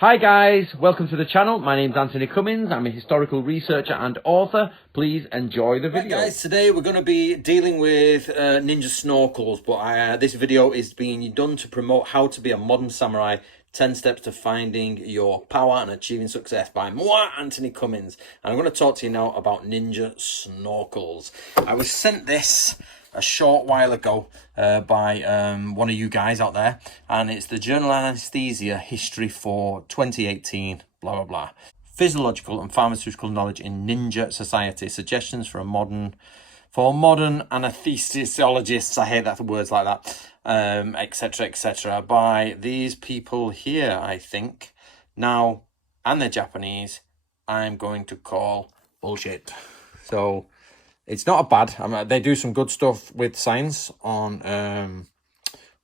Hi guys, welcome to the channel. My name's Anthony Cummins. I'm a historical researcher and author. Please enjoy the video. Right guys, today we're going to be dealing with ninja snorkels, but this video is being done to promote how to be a modern samurai, 10 steps to finding your power and achieving success by moi, Anthony Cummins. And I'm going to talk to you now about ninja snorkels. I was sent this a short while ago by one of you guys out there, and it's the Journal Anesthesia History for 2018, blah blah blah. Physiological and pharmaceutical knowledge in ninja society, suggestions for modern anesthesiologists, I hate that for words like that, etc etc, by these people here, I think. Now, and they're Japanese, I'm going to call bullshit. So it's not a bad. I mean, they do some good stuff with science on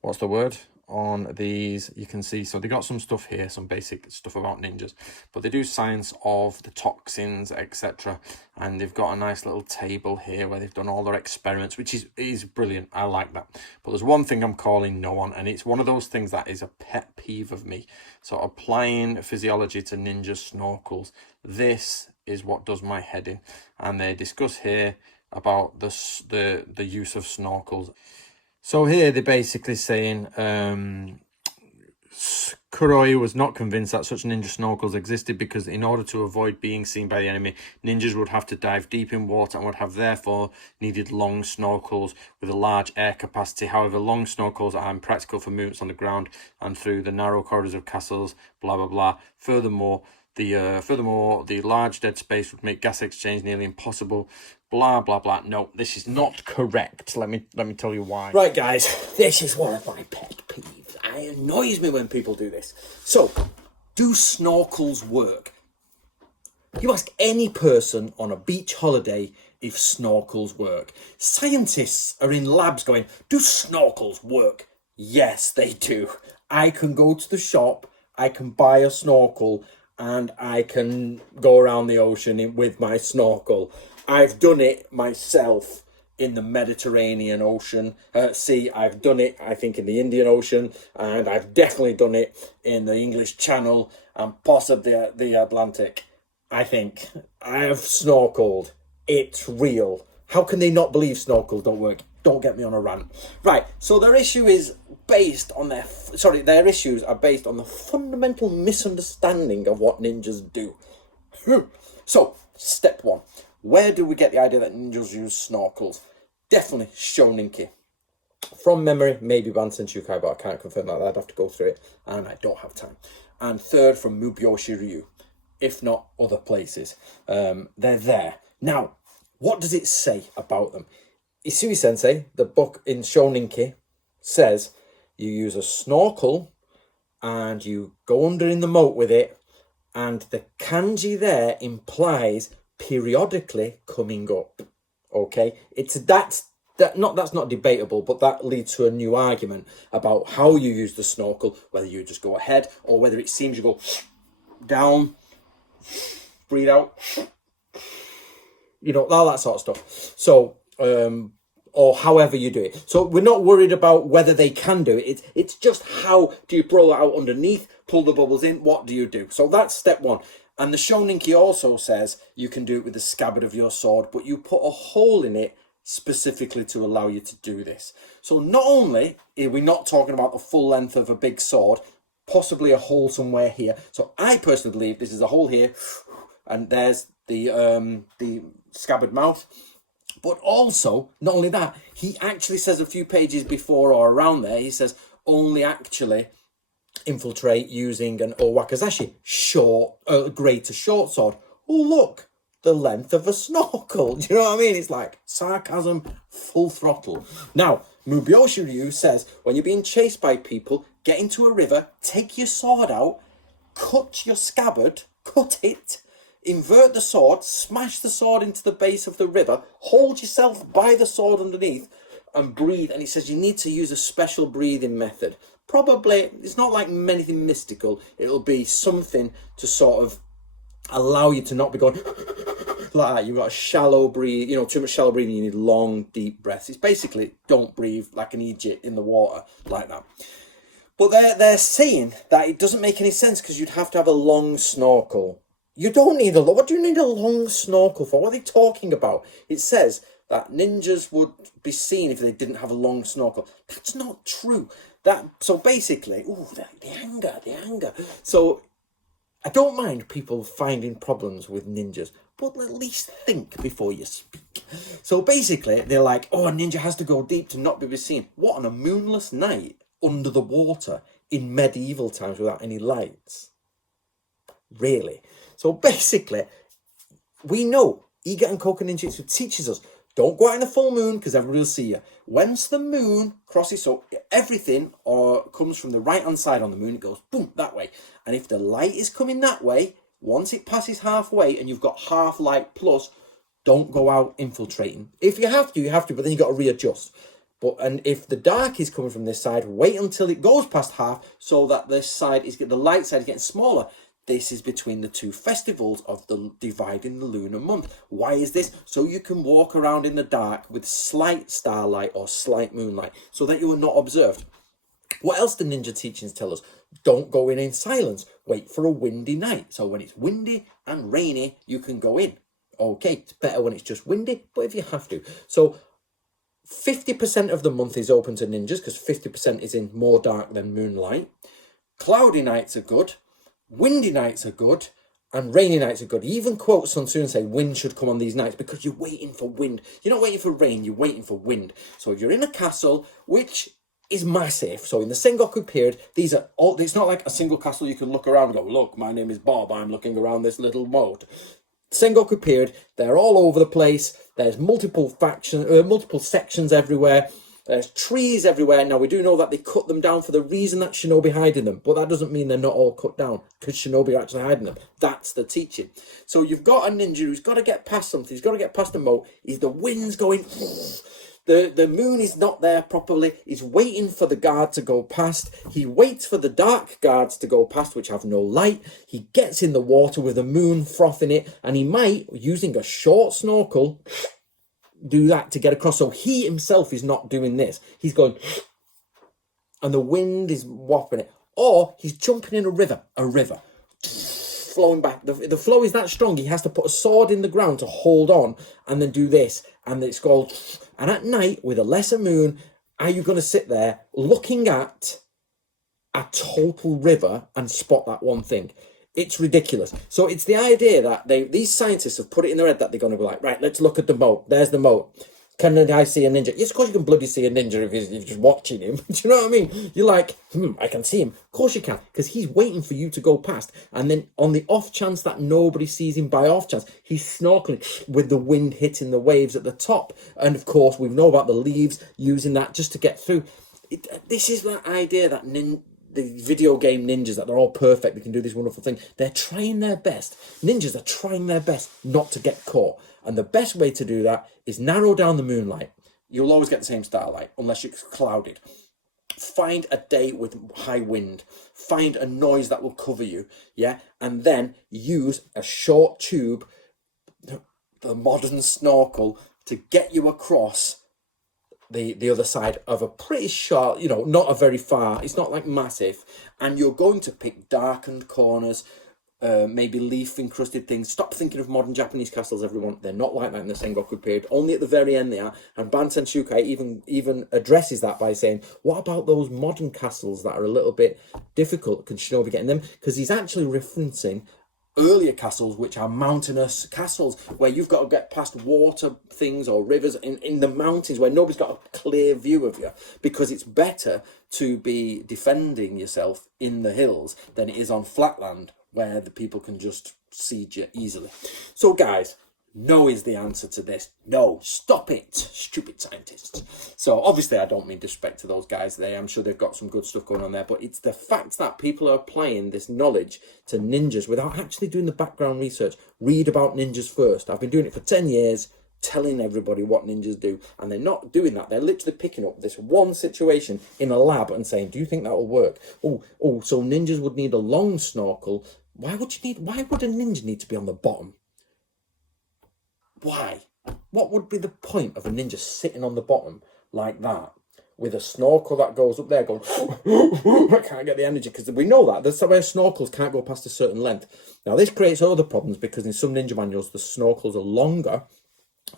what's the word on these. You can see, so they got some stuff here, some basic stuff about ninjas, but they do science of the toxins, etc. And they've got a nice little table here where they've done all their experiments, which is brilliant. I like that. But there's one thing I'm calling no on, and it's one of those things that is a pet peeve of me. So applying physiology to ninja snorkels, this is what does my head in. And they discuss here about the use of snorkels. So here they're basically saying Kuroi was not convinced that such ninja snorkels existed because in order to avoid being seen by the enemy, ninjas would have to dive deep in water and would have therefore needed long snorkels with a large air capacity. However, long snorkels are impractical for movements on the ground and through the narrow corridors of castles, blah blah blah. Furthermore, the large dead space would make gas exchange nearly impossible. Blah blah blah. No, this is not correct. Let me tell you why. Right, guys, this is one of my pet peeves. It annoys me when people do this. So, do snorkels work? You ask any person on a beach holiday if snorkels work. Scientists are in labs going, do snorkels work? Yes, they do. I can go to the shop, I can buy a snorkel, and I can go around the ocean with my snorkel. I've done it myself in the Mediterranean Ocean Sea. I've done it, I think, in the Indian Ocean, and I've definitely done it in the English Channel and possibly the Atlantic. I think I have snorkeled. It's real. How can they not believe snorkels don't work? Don't get me on a rant. Right, so their issue is based on their issues are based on the fundamental misunderstanding of what ninjas do. So, step one. Where do we get the idea that ninjas use snorkels? Definitely Shoninki. From memory, maybe Bansen Shukai, but I can't confirm that. I'd have to go through it, and I don't have time. And third, from Mubyoshi Ryu, if not other places. They're there. Now, what does it say about them? Isui Sensei, the book in Shoninki, says you use a snorkel and you go under in the moat with it, and the kanji there implies periodically coming up. Okay, that's not debatable, but that leads to a new argument about how you use the snorkel, whether you just go ahead or whether it seems you go down, breathe out, all that sort of stuff. So or however you do it. So we're not worried about whether they can do it. It's just how do you pull it out underneath, pull the bubbles in, what do you do? So that's step one. And the Shoninki also says you can do it with the scabbard of your sword, but you put a hole in it specifically to allow you to do this. So not only are we not talking about the full length of a big sword, possibly a hole somewhere here. So I personally believe this is a hole here, and there's the scabbard mouth. But also, not only that, he actually says a few pages before or around there, he says only actually infiltrate using an owakazashi, greater short sword. Oh, look, the length of a snorkel. Do you know what I mean? It's like sarcasm, full throttle. Now, Mubyoshi Ryu says when you're being chased by people, get into a river, take your sword out, cut your scabbard, cut it, invert the sword, smash the sword into the base of the river, hold yourself by the sword underneath and breathe. And he says you need to use a special breathing method. Probably, it's not like anything mystical. It'll be something to sort of allow you to not be going like that. You've got a shallow breathe, too much shallow breathing. You need long, deep breaths. It's basically don't breathe like an Egypt in the water like that. But they're saying that it doesn't make any sense because you'd have to have a long snorkel. You don't need what do you need a long snorkel for? What are they talking about? It says that ninjas would be seen if they didn't have a long snorkel. That's not true. So basically, the anger. So I don't mind people finding problems with ninjas, but at least think before you speak. So basically, they're like, a ninja has to go deep to not be seen. What, on a moonless night under the water in medieval times without any lights? Really? So basically, we know Iga and Koka Ninjutsu teaches us, don't go out in the full moon because everybody will see you. Once the moon crosses, so everything comes from the right-hand side on the moon, it goes boom, that way. And if the light is coming that way, once it passes halfway and you've got half light plus, don't go out infiltrating. If you have to, but then you've got to readjust. And if the dark is coming from this side, wait until it goes past half so that this side the light side is getting smaller. This is between the two festivals of dividing the lunar month. Why is this? So you can walk around in the dark with slight starlight or slight moonlight so that you are not observed. What else do ninja teachings tell us? Don't go in silence. Wait for a windy night. So when it's windy and rainy, you can go in. Okay, it's better when it's just windy, but if you have to. So 50% of the month is open to ninjas because 50% is in more dark than moonlight. Cloudy nights are good. Windy nights are good, and rainy nights are good. He even quotes Sun Tzu and say wind should come on these nights because you're waiting for wind. You're not waiting for rain, you're waiting for wind. So if you're in a castle, which is massive, so in the Sengoku period, it's not like a single castle you can look around and go, look, my name is Bob, I'm looking around this little moat. Sengoku period, they're all over the place. There's multiple sections everywhere. There's trees everywhere. Now, we do know that they cut them down for the reason that shinobi hiding them, but that doesn't mean they're not all cut down because shinobi are actually hiding them. That's the teaching. So you've got a ninja who's got to get past something. He's got to get past the moat. The wind's going. The moon is not there properly. He's waiting for the guard to go past. He waits for the dark guards to go past, which have no light. He gets in the water with the moon frothing it, and he might, using a short snorkel, do that to get across. So he himself is not doing this. He's going, and the wind is whopping it. Or he's jumping in a river, flowing back. The flow is that strong, he has to put a sword in the ground to hold on and then do this. And it's called, and at night with a lesser moon, are you going to sit there looking at a total river and spot that one thing? It's ridiculous. So it's the idea that these scientists have put it in their head that they're going to be like, right, let's look at the moat. There's the moat. Can I see a ninja? Yes, of course you can bloody see a ninja if you're just watching him. Do you know what I mean? You're like, I can see him. Of course you can, because he's waiting for you to go past. And then on the off chance that nobody sees him by off chance, he's snorkeling with the wind hitting the waves at the top. And of course, we know about the leaves, using that just to get through. This is that idea that the video game ninjas, that they're all perfect, they can do this wonderful thing. They're trying their best. Ninjas are trying their best not to get caught. And the best way to do that is narrow down the moonlight. You'll always get the same starlight, unless it's clouded. Find a day with high wind. Find a noise that will cover you, yeah? And then use a short tube, the modern snorkel, to get you across the other side of a pretty short, not a very far, it's not like massive, and you're going to pick darkened corners, maybe leaf encrusted things. Stop thinking of modern Japanese castles, everyone. They're not like that in the Sengoku period. Only at the very end they are. And Bansen Shukai even addresses that by saying, what about those modern castles that are a little bit difficult? Can Shinobi get in them? Because he's actually referencing earlier castles, which are mountainous castles, where you've got to get past water things or rivers in the mountains where nobody's got a clear view of you, because it's better to be defending yourself in the hills than it is on flat land where the people can just siege you easily. So guys, no is the answer to this. No, stop it, stupid scientists. So obviously I don't mean disrespect to those guys there. I'm sure they've got some good stuff going on there, but it's the fact that people are applying this knowledge to ninjas without actually doing the background research. Read about ninjas first. I've been doing it for 10 years, telling everybody what ninjas do, and they're not doing that. They're literally picking up this one situation in a lab and saying, do you think that will work? Oh, so ninjas would need a long snorkel. Why would a ninja need to be on the bottom? Why? What would be the point of a ninja sitting on the bottom like that? with a snorkel that goes up there going, I can't get the energy, because we know that. That's why snorkels can't go past a certain length. Now, this creates other problems because in some ninja manuals, the snorkels are longer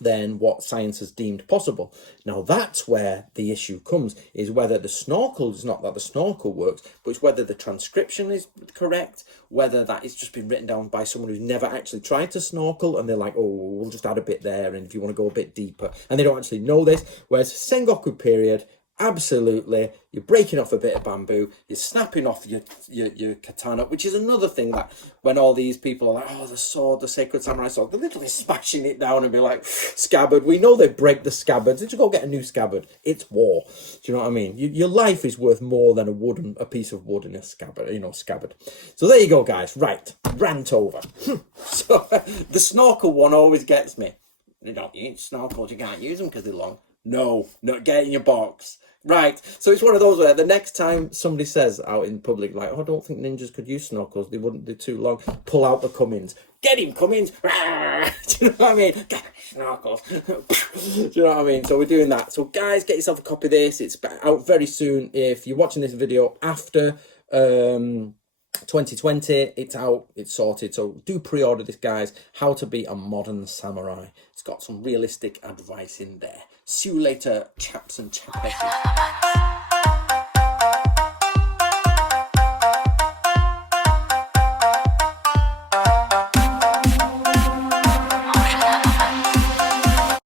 than what science has deemed possible. Now, that's where the issue comes, is whether the snorkel, is not that the snorkel works, but it's whether the transcription is correct, whether that is just been written down by someone who's never actually tried to snorkel, and they're like, oh, we'll just add a bit there, and if you want to go a bit deeper, and they don't actually know this. Whereas Sengoku period, absolutely, you're breaking off a bit of bamboo, you're snapping off your katana, which is another thing that when all these people are like, oh, the sword, the sacred samurai sword, they're literally smashing it down and be like, scabbard. We know they break the scabbards. They just go get a new scabbard. It's war. Do you know what I mean? Your life is worth more than a piece of wood in a scabbard, scabbard. So there you go, guys. Right, rant over. So the snorkel one always gets me. You don't use snorkels, you can't use them because they're long. No, get in your box. Right, so it's one of those where the next time somebody says out in public, like, oh, I don't think ninjas could use snorkels, they're too long, pull out the Cummins. Get him, Cummins! Do you know what I mean? Get snorkels. Do you know what I mean? So we're doing that. So guys, get yourself a copy of this. It's out very soon. If you're watching this video after 2020, it's out, it's sorted. So do pre-order this, guys. How to be a modern samurai. It's got some realistic advice in there. See you later, chaps and chapesses.